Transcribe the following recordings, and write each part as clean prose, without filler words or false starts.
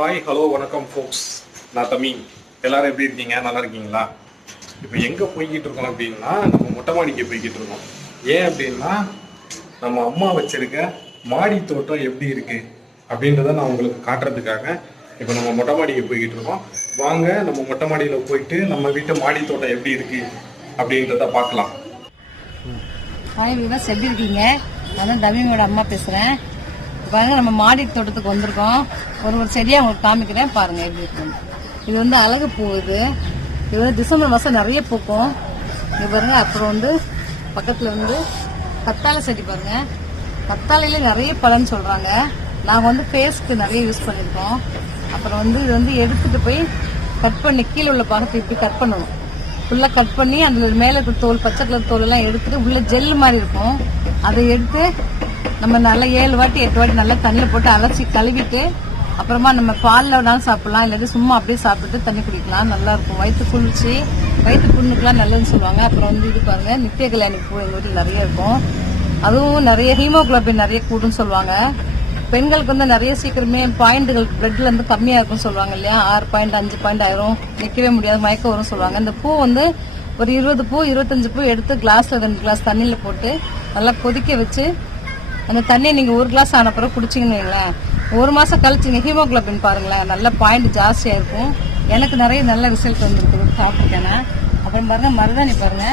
Hi hello வணக்கம் ஃபோக்ஸ். நான் தமிழ். எல்லாரும் எப்படி இருக்கீங்க? நல்லா இருக்கீங்களா? இப்போ எங்கே போய்கிட்டு இருக்கோம் அப்படின்னா, நம்ம மொட்டை மாடிக்கு போய்கிட்டு இருக்கோம். ஏன் அப்படின்னா, நம்ம அம்மா வச்சிருக்க மாடி தோட்டம் எப்படி இருக்கு அப்படின்றத நான் உங்களுக்கு காட்டுறதுக்காக இப்போ நம்ம மொட்டை மாடிக்கு போய்கிட்டு இருக்கோம். வாங்க நம்ம மொட்டை மாடியில் போயிட்டு நம்ம வீட்டு மாடி தோட்டம் எப்படி இருக்கு அப்படின்றத பார்க்கலாம். ஹாய் விவாஸ், எப்படி இருக்கீங்க? நான் தமிழோட அம்மா பேசுகிறேன். பாருங்க, நம்ம மாடி தோட்டத்துக்கு வந்திருக்கோம். ஒரு செடியாக உங்களுக்கு காமிக்கிறேன், பாருங்க எப்படி இருக்கு. இது வந்து அழகு பூ. இது வந்து டிசம்பர் மாதம் நிறைய பூக்கும். இது பாருங்க. அப்புறம் பக்கத்தில் கத்தாழை செடி பாருங்க. கத்தாழையில நிறைய பலன் சொல்றாங்க. நாங்கள் ஃபேஸ்க்கு நிறைய யூஸ் பண்ணியிருக்கோம். அப்புறம் இது எடுத்துட்டு போய் கட் பண்ணி கீழே உள்ள பாகத்தை இப்படி கட் பண்ணணும். ஃபுல்லாக கட் பண்ணி அதில் மேலே இருக்க தோல், பச்சை கலர் தோல் எல்லாம் எடுத்துட்டு உள்ள ஜெல் மாதிரி இருக்கும். அதை எடுத்து நம்ம நல்லா 7 வாட்டி 8 வாட்டி நல்லா தண்ணியில் போட்டு அலசி கழுவிட்டு அப்புறமா நம்ம பாலில் வேணாலும் சாப்பிடலாம், இல்லாட்டி சும்மா அப்படியே சாப்பிட்டு தண்ணி குடிக்கலாம். நல்லா இருக்கும். வயிற்று குளிர்ச்சி, வயிற்று புண்ணுக்கெல்லாம் நல்லதுன்னு சொல்லுவாங்க. அப்புறம் இது பாருங்க, நித்திய கல்யாணி பூ எங்கள் வீட்டில் நிறைய இருக்கும். அதுவும் நிறைய ஹீமோகுளோபின் நிறைய கூடுன்னு சொல்லுவாங்க. பெண்களுக்கு நிறைய சீக்கிரமே பாயிண்ட்டுகள் பிளட்ல கம்மியாக இருக்கும்னு சொல்லுவாங்க இல்லையா? 6 பாயிண்ட் 5 பாயிண்ட் ஆயிரும், நிற்கவே முடியாது, மயக்கம் வரும்னு சொல்லுவாங்க. இந்த பூ ஒரு 20 பூ 25 பூ எடுத்து கிளாஸ்ல 2 கிளாஸ் தண்ணியில் போட்டு நல்லா கொதிக்க வச்சு அந்த தண்ணியை நீங்கள் 1 கிளாஸ் ஆன பிறகு குடிச்சிங்கன்னு வைங்களேன், 1 மாதம் கழிச்சிங்க ஹீமோகுளோபின் பாருங்களேன், நல்ல பாயிண்ட் ஜாஸ்தியாக இருக்கும். எனக்கு நிறைய நல்ல ரிசல்ட் வந்துருக்கு, சாப்பிட்ருக்கேன். அப்புறம் பாருங்க, மருதாணி பாருங்க,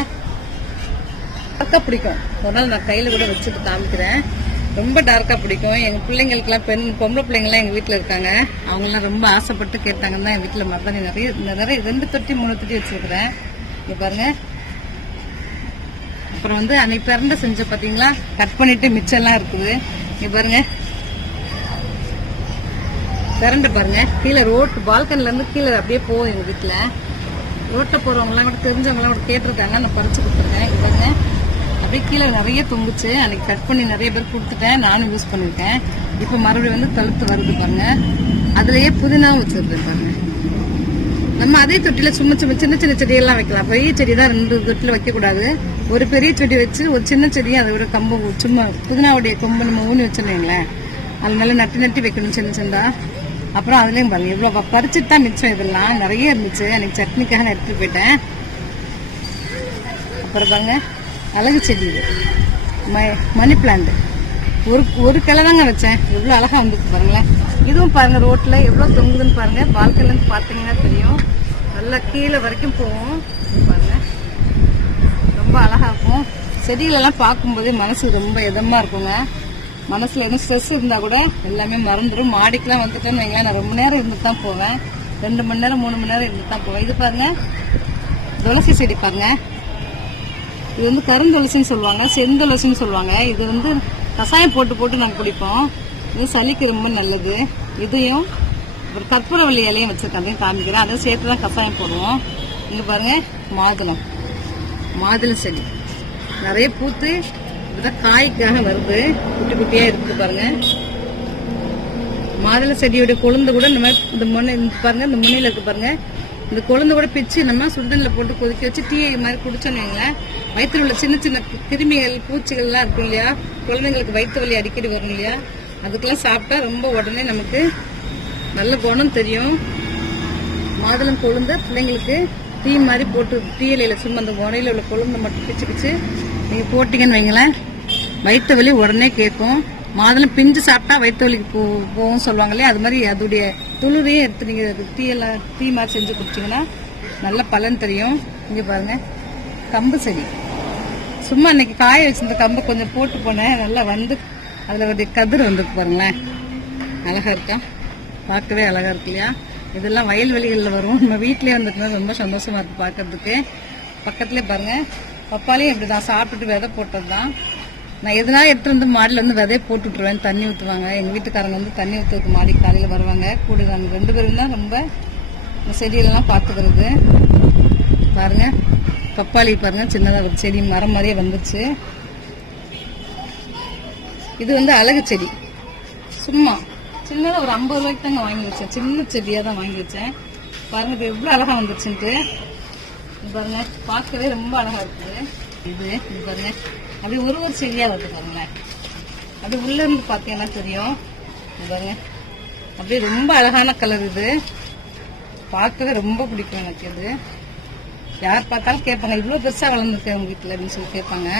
டார்க்காக பிடிக்கும். ஒரு நாள் நான் கையில் கூட வச்சுட்டு காமிக்கிறேன். ரொம்ப டார்க்காக பிடிக்கும். எங்கள் பிள்ளைங்களுக்குலாம் பொம்பளை பிள்ளைங்களாம் எங்கள் வீட்டில் இருக்காங்க. அவங்களாம் ரொம்ப ஆசைப்பட்டு கேட்டாங்கன்னா என் வீட்டில் மருதாணி நிறைய 2 தொட்டி 3 தொட்டி வச்சுருக்கிறேன். இங்கே பாருங்க. அப்புறம் அன்னைக்கு பிறந்த செஞ்ச பார்த்தீங்களா, கட் பண்ணிட்டு மிச்சம்லாம் இருக்குது. இங்கே பாருங்க, கரண்ட் பாருங்க, கீழே ரோட்டு பால்கனிலேருந்து கீழே அப்படியே போகும். எங்கள் வீட்டில் ரோட்டில் போகிறவங்களாம் கூட தெரிஞ்சவங்களாம் கூட கேட்டிருக்காங்க, நான் பறிச்சு கொடுத்துருக்கேன். இங்கே பாருங்க, அப்படியே கீழே நிறைய தொங்குச்சு. அன்னைக்கு கட் பண்ணி நிறைய பேர் கொடுத்துட்டேன், நானும் யூஸ் பண்ணியிருக்கேன். இப்போ மறுபடியும் தழுத்து வருது பாருங்க. அதுலேயே புதினாவும் வச்சுருக்கேன் பாருங்க. நம்ம அதே தொட்டியில் சும்மா சின்ன சின்ன செடியெல்லாம் வைக்கலாம். பெரிய செடி தான் 2 தொட்டியில் வைக்கக்கூடாது. ஒரு பெரிய செடி வச்சு ஒரு சின்ன செடியை அதை விட கம்பு சும்மா புதினாவுடைய கொம்பு நம்ம ஊனி வச்சுருந்தீங்களேன், அது நல்லா நட்டி வைக்கணும் சின்ன சின்னதா. அப்புறம் அதுலேயும் பாருங்க, இவ்வளோ பறிச்சுட்டு தான் மிச்சம். இதெல்லாம் நிறைய இருந்துச்சு, அன்னைக்கு சட்னிக்காக நான் எடுத்துகிட்டு போயிட்டேன். அப்புறம் பாருங்க, அழகு செடி இது மணி பிளான்ட். ஒரு கிளை தாங்க வச்சேன், எவ்வளோ அழகாக வந்துருக்கு பாருங்களேன். இதுவும் பாருங்க, ரோட்டில் எவ்வளோ தொங்குதுன்னு பாருங்க. பால்கனிலேருந்து பார்த்தீங்கன்னா தெரியும், நல்லா கீழே வரைக்கும் போகும் பாருங்க. ரொம்ப அழகா இருக்கும். செடிகளெல்லாம் பார்க்கும்போதே மனசு ரொம்ப இதமாக இருக்குங்க. மனசில் எதுவும் ஸ்ட்ரெஸ் இருந்தால் கூட எல்லாமே மறந்துடும். மாடிக்கெலாம் வந்துட்டேன்னு வைங்களேன், நான் ரொம்ப நேரம் இருந்து தான் போவேன். 2 மணி நேரம் 3 மணி நேரம் இருந்து தான் போவேன். இது பாருங்க, துளசி செடி பாருங்க. இது கருந்துளசின்னு சொல்லுவாங்க, செந்துளசின்னு சொல்லுவாங்க. இது கஷாயம் போட்டு நாங்கள் குடிப்போம். இது சளிக்கு ரொம்ப நல்லது. இதையும் ஒரு கற்பூரவள்ளி இலையும் வச்சுருக்கேன், காமிக்கிறேன். அதை சேர்த்து தான் கஷாயம் போடுவோம். இங்கே பாருங்க, மாதுளை செடி நிறைய பூத்து இப்பதான் காய்க்காக வருது, குட்டி குட்டியா இருக்குது பாருங்க. மாதுளை செடியோட கொழுந்து கூட நம்ம இந்த பாருங்க, இந்த முனையில இருக்கு பாருங்க, இந்த கொழுந்து கூட பிச்சு நம்ம சுடுதண்ணில் போட்டு கொதிக்க வச்சு டீ மாதிரி குடிச்சோன்னு வைங்களேன், வயிற்றுல உள்ள சின்ன சின்ன கிருமிகள் பூச்சிகள்லாம் இருக்கும் இல்லையா, குழந்தைங்களுக்கு வயிற்று வலி அடிக்கடி வரும் இல்லையா, அதுக்கெல்லாம் சாப்பிட்டா ரொம்ப உடனே நமக்கு நல்ல குணம் தெரியும். மாதுளம் கொழுந்த பிள்ளைங்களுக்கு டீ மாதிரி போட்டு டீ இலையில சும்மா அந்த உரையில உள்ள கொழுந்தை மட்டும் பிச்சு நீங்கள் போட்டிங்கன்னு வைங்களேன், வயிற்று வலி உடனே கேட்கும். மாதுளம் பிஞ்சு சாப்பிட்டா வயிற்று வலிக்கு போகும் சொல்லுவாங்க இல்லையா, அது மாதிரி அதோடைய துளிரையும் எடுத்து நீங்கள் டீ மாதிரி செஞ்சு குடிச்சிங்கன்னா நல்ல பலன் தெரியும். இங்கே பாருங்க, கம்பு செடி சும்மா அன்னைக்கு காய வச்சிருந்த கம்பை கொஞ்சம் போட்டு போனேன், நல்லா அதில் ஒரு கதிர் வந்துருக்கு பாருங்களேன், அழகா இருக்கா, பார்க்கவே அழகா இருக்கு இல்லையா. இதெல்லாம் வயல்வெளிகளில் வரும், நம்ம வீட்டிலே வந்துட்டு ரொம்ப சந்தோஷமா இருக்கு பார்க்கறதுக்கு. பக்கத்துலேயே பாருங்க, பப்பாளியும் இப்படி தான் சாப்பிட்டுட்டு விதை போட்டது தான். நான் எதனால எடுத்துட்டு மாடியில் விதையை போட்டு விட்டுருவேன், தண்ணி ஊற்றுவாங்க. எங்கள் வீட்டுக்காரங்க தண்ணி ஊற்றுறதுக்கு மாடி காலையில் வருவாங்க, கூட நாங்கள் 2 பேரும் தான் ரொம்ப இந்த செடியெல்லாம் பார்த்துக்கிறது. பாருங்க, பப்பாளி பாருங்க, சின்னதாக ஒரு செடி மரம் மாதிரியே வந்துச்சு. இது அழகு செடி, சும்மா சின்னதாக ஒரு 50 ரூபாய்க்கு தாங்க வாங்கி வச்சேன், சின்ன செடியாக தான் வாங்கி வச்சேன். பாருங்க, இது எவ்வளோ அழகாக வந்துச்சுன்ட்டு பாருங்க, பார்க்கவே ரொம்ப அழகாக இருக்குது. இது பாருங்க, அப்படியே ஒரு செடியாக வருது பாருங்களேன். அது உள்ளேருந்து பார்த்தீங்கன்னா தெரியும். பாருங்க, அப்படியே ரொம்ப அழகான கலர் இது, பார்க்கவே ரொம்ப பிடிக்கும் எனக்கு. இது யார் பார்த்தாலும் கேட்பாங்க, இவ்வளோ பெருசாக வளர்ந்துருக்கு உங்க வீட்டில் அப்படின்னு சொல்லி கேட்பாங்க.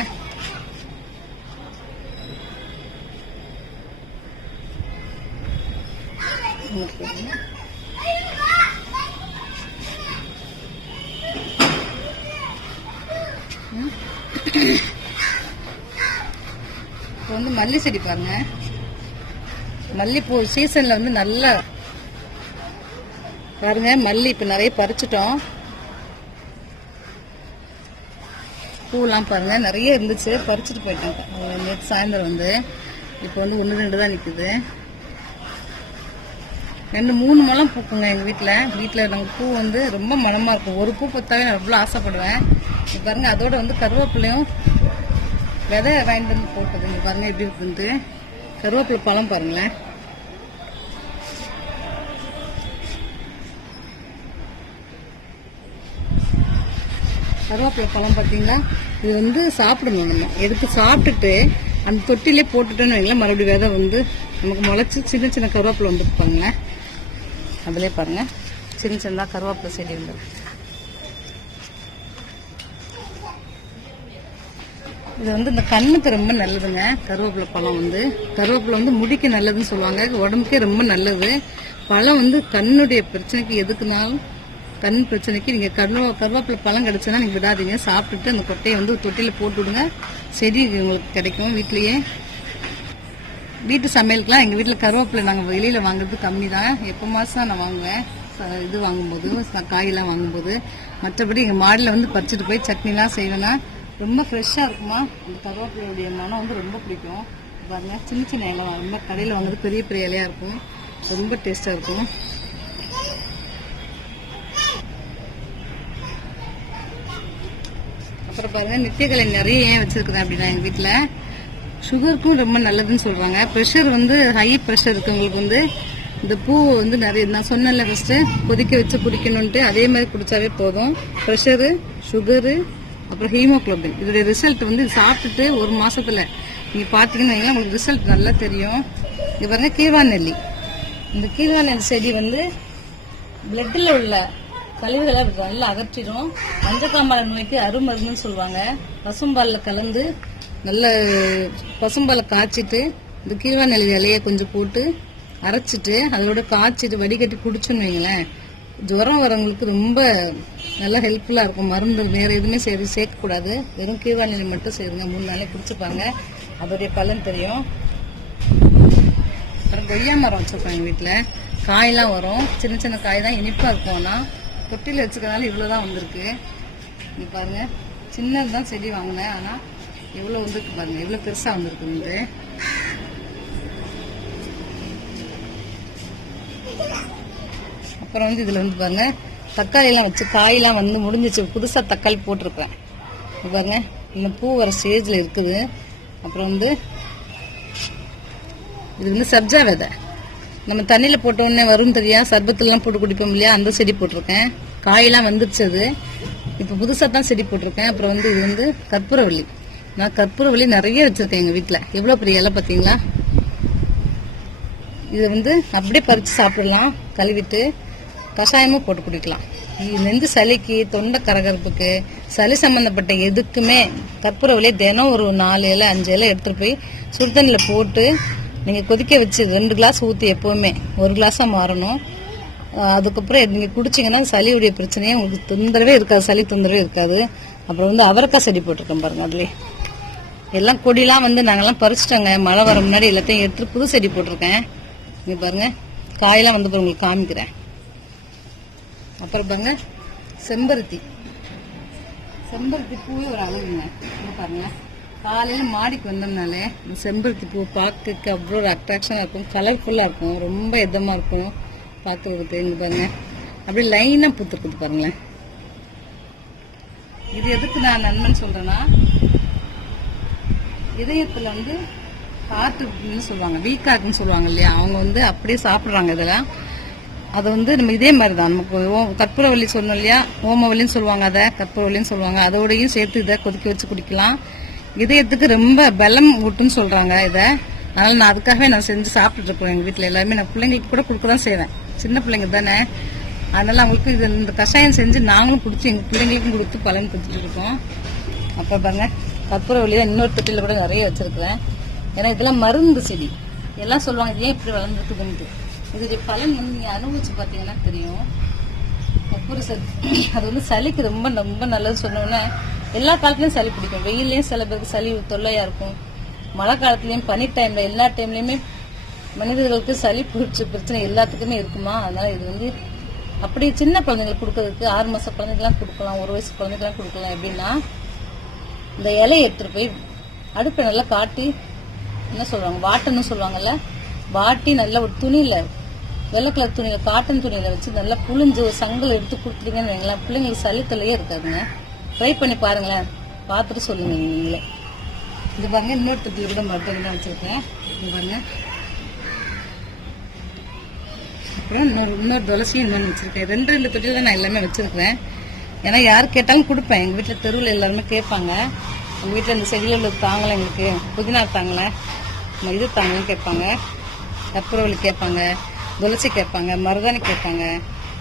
இப்போ வந்து மல்லி செடி பாருங்க, மல்லிப்பூ சீசன்ல வந்து நல்லா பாருங்க. மல்லி இப்ப நிறைய பறிச்சிட்டோம். பூலாம் பாருங்க நிறைய இருந்துச்சு, பறிச்சுட்டு போயிட்டாங்க நேற்று சாயந்தரம் வந்து. இப்போ வந்து 1-2 தான் நிக்குது. 2-3 முழம் பூக்குங்க எங்க வீட்டில் நாங்கள் பூ வந்து ரொம்ப மனமா இருக்கும். ஒரு பூ பொத்தாவே நான் எவ்வளோ ஆசைப்படுவேன். இப்போ பாருங்க அதோட வந்து கருவேப்பிலையும் விதை வாங்கிட்டு வந்து போட்டது. இங்க பாருங்க எப்படி இருக்குன்ட்டு. கருவேப்பிலை பழம் பாருங்களேன். கருவேப்பிலை பழம் பார்த்தீங்களா, இது வந்து சாப்பிடணும். நம்ம எடுத்து சாப்பிட்டுட்டு அந்த தொட்டிலே போட்டுட்டோன்னு வைங்களேன், மறுபடியும் விதை வந்து நமக்கு முளைச்சி சின்ன சின்ன கருவேப்பிலை வந்துருப்பாங்க. அதிலே பாருங்க சின்ன சின்னதாக கருவேப்பிலை செடி வந்துருக்கு. இது வந்து இந்த கண்ணுக்கு ரொம்ப நல்லதுங்க. கருவேப்பிலை பழம் வந்து, கருவேப்பிலை வந்து முடிக்கு நல்லதுன்னு சொல்லுவாங்க, உடம்புக்கே ரொம்ப நல்லது. பழம் வந்து கண்ணுடைய பிரச்சனைக்கு எதுக்குனாலும், கண் பிரச்சனைக்கு நீங்கள் கருவேப்பிலை பழம் கிடச்சுன்னா நீங்கள் விடாதீங்க. சாப்பிட்டுட்டு அந்த கொட்டையை வந்து தொட்டியில் போட்டு விடுங்க, செடி உங்களுக்கு கிடைக்கும் வீட்லேயே. வீட்டு சமையலுக்குலாம் எங்கள் வீட்டில் கருவேப்பிலை நாங்கள் வெளியில் வாங்குறது கம்மி தான். எப்போ மாதம் தான் நான் வாங்குவேன் இது வாங்கும்போது, காயெல்லாம் வாங்கும்போது. மற்றபடி எங்கள் மாடியில் வந்து பறிச்சுட்டு போய் சட்னிலாம் செய்வேன்னா ரொம்ப ஃப்ரெஷ்ஷாக இருக்குமா. அந்த கருவேப்பிலையுடைய மனம் வந்து ரொம்ப பிடிக்கும். பாருங்க சின்ன சின்ன இலை, ரொம்ப கடையில் வாங்குறது பெரிய பெரிய இலையாக இருக்கும், ரொம்ப டேஸ்ட்டாக இருக்கும். அப்புறம் பாருங்க நித்தியக்கலை நிறைய ஏன் வச்சிருக்கிறேன் அப்படின்னா, எங்கள் வீட்டில் சுகருக்கும் ரொம்ப நல்லதுன்னு சொல்கிறாங்க. ப்ரெஷர் வந்து ஹை ப்ரெஷர் இருக்கவங்களுக்கு வந்து இந்த பூ வந்து நிறைய, நான் சொன்னேன்ல ஃபஸ்ட்டு கொதிக்க வச்சு குடிக்கணுன்ட்டு, அதே மாதிரி குடித்தாவே போதும். ப்ரெஷரு, சுகரு, அப்புறம் ஹீமோக்ளோபின், இதோடைய ரிசல்ட் வந்து சாப்பிட்டுட்டு 1 மாசத்துல நீங்கள் பார்த்தீங்கன்னு வைங்களேன், உங்களுக்கு ரிசல்ட் நல்லா தெரியும். இங்கே பாருங்க கீழ்வாநெல்லி. இந்த கீழ்வாநெல்லி செடி வந்து பிளட்டில் உள்ள கழிவுகளை நல்லா அகற்றிடும். மஞ்சக்காமலை நோய்க்கு அருமருந்துன்னு சொல்லுவாங்க. பசும்பாலில் கலந்து நல்ல பசும்பாலை காய்ச்சிட்டு இந்த கீழ்வாநெல்லி இலையை கொஞ்சம் போட்டு அரைச்சிட்டு அதோட காய்ச்சிட்டு வடிகட்டி குடிச்சோன்னு வைங்களேன், ஜுரம் வரவங்களுக்கு ரொம்ப நல்லா ஹெல்ப்ஃபுல்லாக இருக்கும். மருந்து வேறு எதுவுமே சேர்க்கக்கூடாது, வெறும் கீழ்வாநெல்லி மட்டும் சேருங்க. 3 நாளே குடிச்சுப்பாங்க, அதோடைய பலன் தெரியும். அப்புறம் கொய்யா மரம் வச்சுருக்கோம் எங்கள் வீட்டில், காயெல்லாம் வரும். சின்ன சின்ன காய் தான், இனிப்பாக இருக்கும். ஆனால் தொட்டியில் வச்சுக்கிறதால இவ்வளோ தான் வந்திருக்கு. இங்கே பாருங்கள், சின்னது தான் செடி வாங்கினேன், ஆனால் எவ்வளோ வந்துருக்கு பாருங்கள், எவ்வளோ பெருசாக வந்திருக்கு வந்து. அப்புறம் வந்து இதில் வந்து பாருங்க தக்காளியெல்லாம் வச்சு காயெல்லாம் வந்து முடிஞ்சிச்சு, புதுசாக தக்காளி போட்டிருக்கேன். பாருங்க இன்னும் பூ வர ஸ்டேஜில் இருக்குது. அப்புறம் வந்து இது வந்து சப்ஜா விதை, நம்ம தண்ணியில் போட்டோன்னே வரும் தெரியா, சர்பத்துலாம் போட்டு குடிப்போம் இல்லையா, அந்த செடி போட்டிருக்கேன். காயெல்லாம் வந்துருச்சு அது, இப்போ புதுசாக தான் செடி போட்டிருக்கேன். அப்புறம் வந்து இது வந்து கற்பூரவள்ளி. நான் கற்பூரவள்ளி நிறைய வச்சுருக்கேன் எங்கள் வீட்டில். எவ்வளோ பெரிய இலை பார்த்தீங்களா. இதை வந்து அப்படியே பறித்து சாப்பிடலாம், கழுவிட்டு கஷாயமும் போட்டு குடிக்கலாம். இது வந்து சளிக்கு, தொண்டை கரகரப்புக்கு, சளி சம்மந்தப்பட்ட எதுக்குமே கற்பூரவள்ளியை தினம் ஒரு 4 இலை 5 இலை எடுத்துகிட்டு போய் சுடுதண்ணியில் போட்டு நீங்கள் கொதிக்க வச்சு 2 கிளாஸ் ஊற்றி, எப்போவுமே 1 கிளாஸாக மாறணும். அதுக்கப்புறம் நீங்கள் குடிச்சிங்கன்னா சளியுடைய பிரச்சனையே உங்களுக்கு தொந்தரவே இருக்காது, சளி தொந்தரவே இருக்காது. அப்புறம் வந்து அவரைக்காய் செடி போட்டிருக்கோம் பாருங்க, அதுலேயே எல்லாம் கொடிலாம் வந்து நாங்கள்லாம் பறிச்சிட்டோங்க. மழை வர முன்னாடி எல்லாத்தையும் எடுத்துட்டு புது செடி போட்டிருக்கேன். இங்கே பாருங்க காயெல்லாம் வந்து உங்களுக்கு காமிக்கிறேன். அப்புறம் பாருங்க செம்பருத்தி, செம்பருத்தி பூவே ஒரு அழகுங்க. பாருங்க காலையில் மாடிக்கு வந்தோம்னாலே இந்த செம்பருத்தி பூ பார்க்க அவ்வளோ ஒரு அட்ராக்ஷனாக இருக்கும், கலர்ஃபுல்லாக இருக்கும், ரொம்ப இதமாக இருக்கும் பார்க்கறதுக்கு. இங்கே பாருங்க அப்படியே லைனாக பூத்துருக்குது பாருங்களேன். இது எதுக்கு நான் நன்மைன்னு சொல்கிறேன்னா, இதயத்தில் வந்து ஹார்ட்டுன்னு சொல்லுவாங்க, வீக்காக்குன்னு சொல்லுவாங்க இல்லையா, அவங்க வந்து அப்படியே சாப்பிட்றாங்க இதெல்லாம். அதை வந்து நம்ம இதே மாதிரி தான், நமக்கு கற்பூரவள்ளி சொன்னோம் இல்லையா, ஓமவல்லின்னு சொல்லுவாங்க, அதை கற்பூரவல்லின்னு சொல்லுவாங்க, அதோடையும் சேர்த்து இதை கொதிக்க வச்சு குடிக்கலாம். இதயத்துக்கு ரொம்ப பலம் ஊட்டுன்னு சொல்கிறாங்க. இதை அதனால நான் அதுக்காகவே நான் செஞ்சு சாப்பிட்டுட்டு இருக்கோம். எங்கள் வீட்டில் எல்லாருமே நான் பிள்ளைங்களுக்கு கூட கொடுக்க தான் செய்வேன். சின்ன பிள்ளைங்க தானே, அதனால அவங்களுக்கு இது இந்த கஷாயம் செஞ்சு நாங்களும் குடிச்சு எங்கள் பிள்ளைங்களுக்கும் கொடுத்து பலன் கொடுத்துட்டு இருக்கோம். அப்போ பாருங்க கற்பூரவள்ளி தான் இன்னொரு தொட்டியில் கூட நிறைய வச்சிருக்கிறேன். ஏன்னா இதெல்லாம் மருந்து செடி. எல்லாம் சொல்லுவாங்க ஏன் இப்படி வளர்ந்துருக்குதுன்ட்டு. இதோடைய பலன் வந்து நீங்கள் அனுபவிச்சு பார்த்தீங்கன்னா தெரியும். கற்பூர அது வந்து சளிக்கு ரொம்ப ரொம்ப நல்லது. சொன்னோன்னே எல்லா காலத்துலயும் சளி பிடிக்கும். வெயிலையும் சில பேருக்கு சளி தொல்லையா இருக்கும். மழை காலத்துலயும் பனி டைம்ல எல்லா டைம்லயுமே மனிதர்களுக்கு சளி பிடிச்ச பிரச்சனை எல்லாத்துக்குமே இருக்குமா. அதனால இது வந்து அப்படி சின்ன குழந்தைங்களுக்கு கொடுக்கறதுக்கு 6 மாச குழந்தைக்கெல்லாம் கொடுக்கலாம், 1 வயசு குழந்தைக்கெல்லாம் கொடுக்கலாம். எப்படின்னா இந்த இலையை எடுத்துட்டு போய் அடுப்பை நல்லா காட்டி என்ன சொல்றாங்க வாட்டன்னு சொல்லுவாங்கல்ல, வாட்டி நல்லா ஒரு துணியில வெள்ளை கலர் துணியில காட்டன் துணியில வச்சு நல்லா புளிஞ்சு ஒரு சங்கல் எடுத்து கொடுத்துட்டீங்கன்னு வைங்களேன், பிள்ளைங்களுக்கு சளி தொல்லையே இருக்காதுங்க. ட்ரை பண்ணி பாருங்களேன், பார்த்துட்டு சொல்லுங்க நீங்களே. இது பாருங்க இன்னொரு தொட்டில கூட மருத்துவம் தான் வச்சிருக்கேன். இது பாருங்க. அப்புறம் இன்னொரு துளசியும் இன்னொன்று வச்சிருக்கேன். 2 தொட்டில தான் நான் எல்லாமே வச்சிருக்கிறேன். ஏன்னா யார் கேட்டாலும் கொடுப்பேன். எங்க வீட்டுல தெருவில் எல்லாருமே கேட்பாங்க, எங்க வீட்டுல இந்த செடியில உள்ளது தாங்கலை, எங்களுக்கு புதினா தாங்கலை, இது தாங்கன்னு கேட்பாங்க, கற்பூரவள்ளி கேட்பாங்க, துளசி கேட்பாங்க, மருதாணி கேட்பாங்க.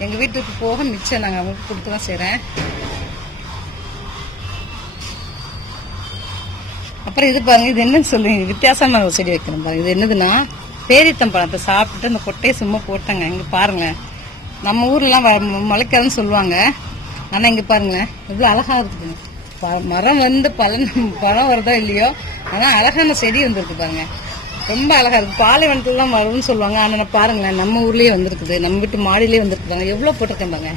எங்க வீட்டுக்கு போக மிச்சம் நாங்கள் அவங்களுக்கு கொடுத்து தான் செய்கிறேன். அப்புறம் இது பாருங்க, இது என்னன்னு சொல்லுவீங்க, வித்தியாசமான ஒரு செடி வைக்கிறேன் பாருங்க. இது என்னதுன்னா பேரித்தம் பழத்தை சாப்பிட்டுட்டு அந்த கொட்டையை சும்மா போட்டாங்க. இங்க பாருங்க, நம்ம ஊர்லாம் முளைக்காதுன்னு சொல்லுவாங்க, ஆனா இங்க பாருங்களேன் எவ்வளவு அழகா இருக்குது. மரம் வந்து பழம் வருதோ இல்லையோ, ஆனா அழகான செடி வந்திருக்கு பாருங்க, ரொம்ப அழகா இருக்கு. பாலைவனத்துலாம் வரும்னு சொல்லுவாங்க, ஆனா நான் பாருங்களேன் நம்ம ஊர்லயே வந்திருக்குது, நம்ம வீட்டு மாடியிலேயே வந்திருக்குறாங்க. எவ்வளவு போட்டிருக்கேன் பாருங்க,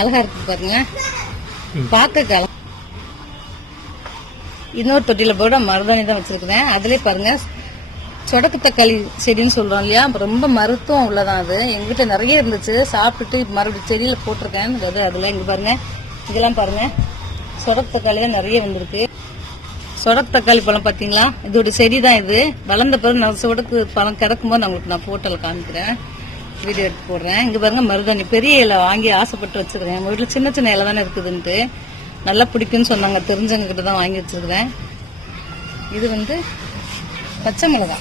அழகா இருக்கு பாருங்க, பார்க்க அழகா. இன்னொரு தொட்டியில போட மருதாணி தான் வச்சிருக்கிறேன். அதுலயே பாருங்க சொடக்கு தக்காளி செடின்னு சொல்றோம் இல்லையா, ரொம்ப மருத்துவம் உள்ளதான் அது. எங்க வீட்டுல நிறைய இருந்துச்சு, சாப்பிட்டுட்டு மறுபடியும் செடியில போட்டிருக்கேன். அதுல இங்க பாருங்க, இதெல்லாம் பாருங்க சொடக்கு தக்காளி தான் நிறைய வந்திருக்கு. சொடக்கு தக்காளி பழம் பாத்தீங்களா, இதோட செடி தான் இது. வளர்ந்த பிறகு நான் சொடக்கு பழம் கிடக்கும்போது உங்களுக்கு நான் போட்டோல காமிக்கிறேன், வீடியோ எடுத்து போடுறேன். இங்க பாருங்க மருதாணி பெரிய இலை வாங்கி ஆசைப்பட்டு வச்சிருக்கேன். எங்க வீட்டுல சின்ன சின்ன இலை தானே இருக்குதுன்ட்டு நல்லா பிடிக்கும்னு சொன்னாங்க, தெரிஞ்சவங்க கிட்ட தான் வாங்கி வச்சிருக்கிறேன். இது வந்து பச்சை மிளகா,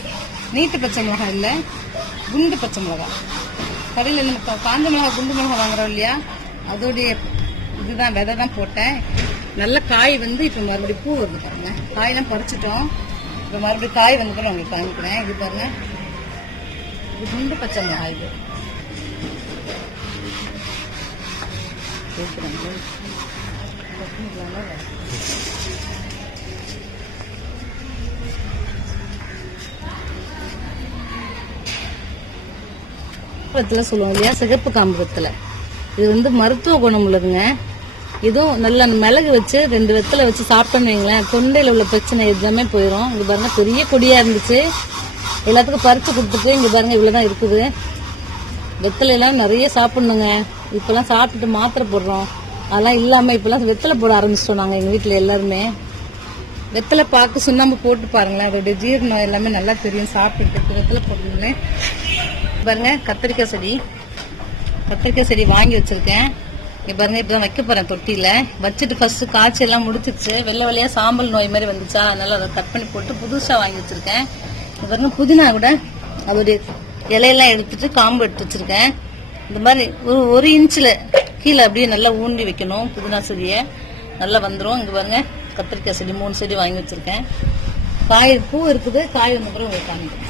நீட்டு பச்சை மிளகா இல்ல, குண்டு பச்சை மிளகா. கடையில் நம்ம காஞ்ச மிளகா குண்டு மிளகா வாங்குறோம் இல்லையா, அதோடைய இதுதான் விதை தான் போட்டேன். நல்ல காய் வந்து இப்ப மறுபடியும் பூ வருது பாருங்க. காயெல்லாம் பறிச்சிட்டோம், இப்ப மறுபடியும் காய் வந்து கூட உங்களுக்கு காமிக்கிறேன். இது பாருங்க, இது குண்டு பச்சை மிளகா. இது சொல்லுவோம் இல்லையா, சிகப்பு காம்பு வெத்தலை. இது வந்து மருத்துவ குணம் உள்ளதுங்க. இதுவும் நல்லா மிளகு வச்சு 2 வெத்தலை வச்சு சாப்பிட்டோன்னு வைங்களேன், தொண்டையில உள்ள பிரச்சனை எல்லாமே போயிடும். இங்க பாருங்க பெரிய கொடியா இருந்துச்சு, எல்லாத்துக்கும் பறிச்சு கொடுத்துட்டு இங்க பாருங்க இவ்வளவுதான் இருக்குது. வெத்தலை எல்லாம் நிறைய சாப்பிடணுங்க. இப்பெல்லாம் சாப்பிட்டுட்டு மாத்திரை போடுறோம், அதெல்லாம் இல்லாம இப்பெல்லாம் வெத்தலை போட ஆரம்பிச்சிட்டோம் நாங்க எங்க வீட்டுல எல்லாருமே. வெத்தலை பாக்கு சுண்ணாம்பு போட்டு பாருங்களேன், அதோட ஜீரணம் எல்லாமே நல்லா தெரியும். சாப்பிட்டு வெத்தலை போடுங்களேன். பாருங்க கத்திரிக்காய் செடி வாங்கி வச்சிருக்கேன். இங்க பாருங்க இப்பதான் வைக்க போறேன் தொட்டியில. வச்சுட்டு ஃபர்ஸ்ட் காய்ச்சி எல்லாம் முடிச்சிருச்சு, வெள்ளை வெள்ளையா சாம்பல் நோய் மாதிரி வந்துச்சா, அதனால அதை கட் பண்ணி போட்டு புதுசா வாங்கி வச்சிருக்கேன். பாருங்க புதினா கூட அதோடைய இலையெல்லாம் எடுத்துட்டு காம்பு எடுத்து வச்சிருக்கேன். இந்த மாதிரி ஒரு இன்ச்சில் கீழே அப்படியே நல்லா ஊண்டி வைக்கணும். புதினா செடியை நல்லா வந்துடும். இங்க பாருங்க கத்திரிக்காய் செடி 3 செடி வாங்கி வச்சிருக்கேன். காய் பூ இருக்குது, காய் வந்து கூட உங்களுக்கு காமிக்கிறேன்.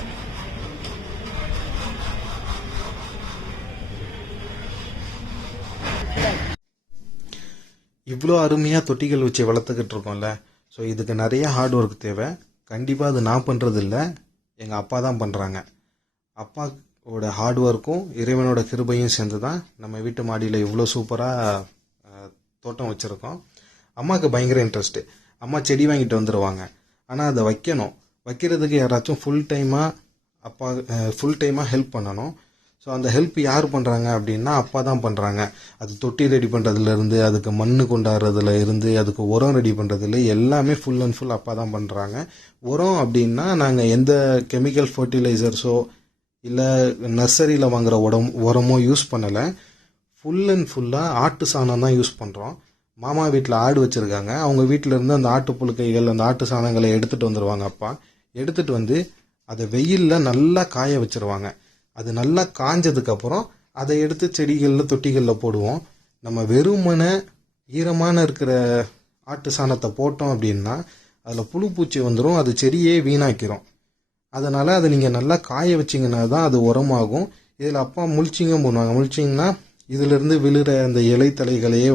இவ்வளோ அருமையாக தொட்டிகள் வச்சு வளர்த்துக்கிட்டு இருக்கோம்ல, ஸோ இதுக்கு நிறைய ஹார்ட் ஒர்க் தேவை. கண்டிப்பாக அது நான் பண்ணுறது இல்லை, எங்கள் அப்பா தான் பண்ணுறாங்க. அப்பாவோட ஹார்ட் ஒர்க்கும் இறைவனோட கிருபையும் சேர்ந்து தான் நம்ம வீட்டு மாடியில் இவ்வளோ சூப்பராக தோட்டம் வச்சுருக்கோம். அம்மாவுக்கு பயங்கர இன்ட்ரெஸ்ட்டு. அம்மா செடி வாங்கிட்டு வந்துடுவாங்க, ஆனால் அதை வைக்கிறதுக்கு யாராச்சும் ஃபுல் டைமாக ஹெல்ப் பண்ணணும். ஸோ அந்த ஹெல்ப் யார் பண்ணுறாங்க அப்படின்னா அப்பா தான் பண்ணுறாங்க. அது தொட்டி ரெடி பண்ணுறதுலேருந்து, அதுக்கு மண் கொண்டாடுறதுல இருந்து, அதுக்கு உரம் ரெடி பண்ணுறதுல எல்லாமே ஃபுல் அண்ட் ஃபுல் அப்பா தான் பண்ணுறாங்க. உரம் அப்படின்னா நாங்கள் எந்த கெமிக்கல் ஃபர்டிலைசர்ஸோ இல்லை நர்சரியில் வாங்குகிற உரமோ யூஸ் பண்ணலை. ஃபுல் அண்ட் ஃபுல்லாக ஆட்டு சாணம் தான் யூஸ் பண்ணுறோம். மாமா வீட்டில் ஆடு வச்சுருக்காங்க, அவங்க வீட்டில் இருந்து அந்த ஆட்டு புழுக்கைகள் அந்த ஆட்டு சாணங்களை எடுத்துகிட்டு வந்துடுவாங்க. அப்பா எடுத்துகிட்டு வந்து அதை வெயிலில் நல்லா காய வச்சிருவாங்க. அது நல்லா காஞ்சதுக்கப்புறம் அதை எடுத்து செடிகளில் தொட்டிகளில் போடுவோம். நம்ம வெறுமனை ஈரமான இருக்கிற ஆட்டு சாணத்தை போட்டோம் அப்படின்னா அதில் புழு பூச்சி வந்துடும், அது செடியே வீணாக்கிறோம். அதனால் அதை நீங்கள் நல்லா காய வச்சிங்கன்னா தான் அது உரமாகும். இதில் அப்பா முல்ச்சிங்கும் போடுவாங்க. முல்ச்சிங்னா இதிலிருந்து விழுற அந்த இலை தலைகளையே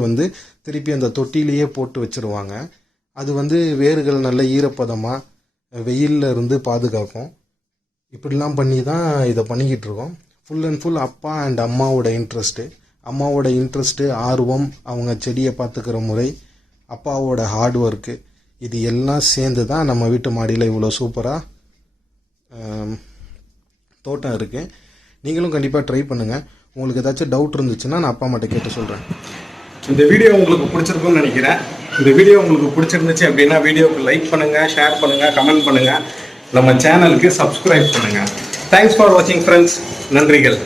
திருப்பி அந்த தொட்டிலேயே போட்டு வச்சிருவாங்க. அது வேர்கள் நல்ல ஈரப்பதமாக வெயிலில் இருந்து பாதுகாக்கும். இப்படிலாம் பண்ணி தான் இதை பண்ணிக்கிட்டு இருக்கோம். ஃபுல் அண்ட் ஃபுல் அப்பா அண்ட் அம்மாவோட இன்ட்ரெஸ்ட்டு, ஆர்வம், அவங்க செடியை பார்த்துக்கிற முறை, அப்பாவோட ஹார்ட் ஒர்க்கு, இது எல்லாம் சேர்ந்து தான் நம்ம வீட்டு மாடியில் இவ்வளோ சூப்பராக தோட்டம் இருக்குது. நீங்களும் கண்டிப்பாக ட்ரை பண்ணுங்கள். உங்களுக்கு ஏதாச்சும் டவுட் இருந்துச்சுன்னா நான் அப்பா அம்மாட்ட கேட்டு சொல்கிறேன். இந்த வீடியோ உங்களுக்கு பிடிச்சிருக்கும்னு நினைக்கிறேன். இந்த வீடியோ உங்களுக்கு பிடிச்சிருந்துச்சு அப்படின்னா வீடியோவுக்கு லைக் பண்ணுங்கள், ஷேர் பண்ணுங்கள், கமெண்ட் பண்ணுங்கள், நம்ம சேனலுக்கு சப்ஸ்கிரைப் பண்ணுங்கள். தேங்க்ஸ் ஃபார் வாட்சிங் ஃப்ரெண்ட்ஸ். நன்றிகள்.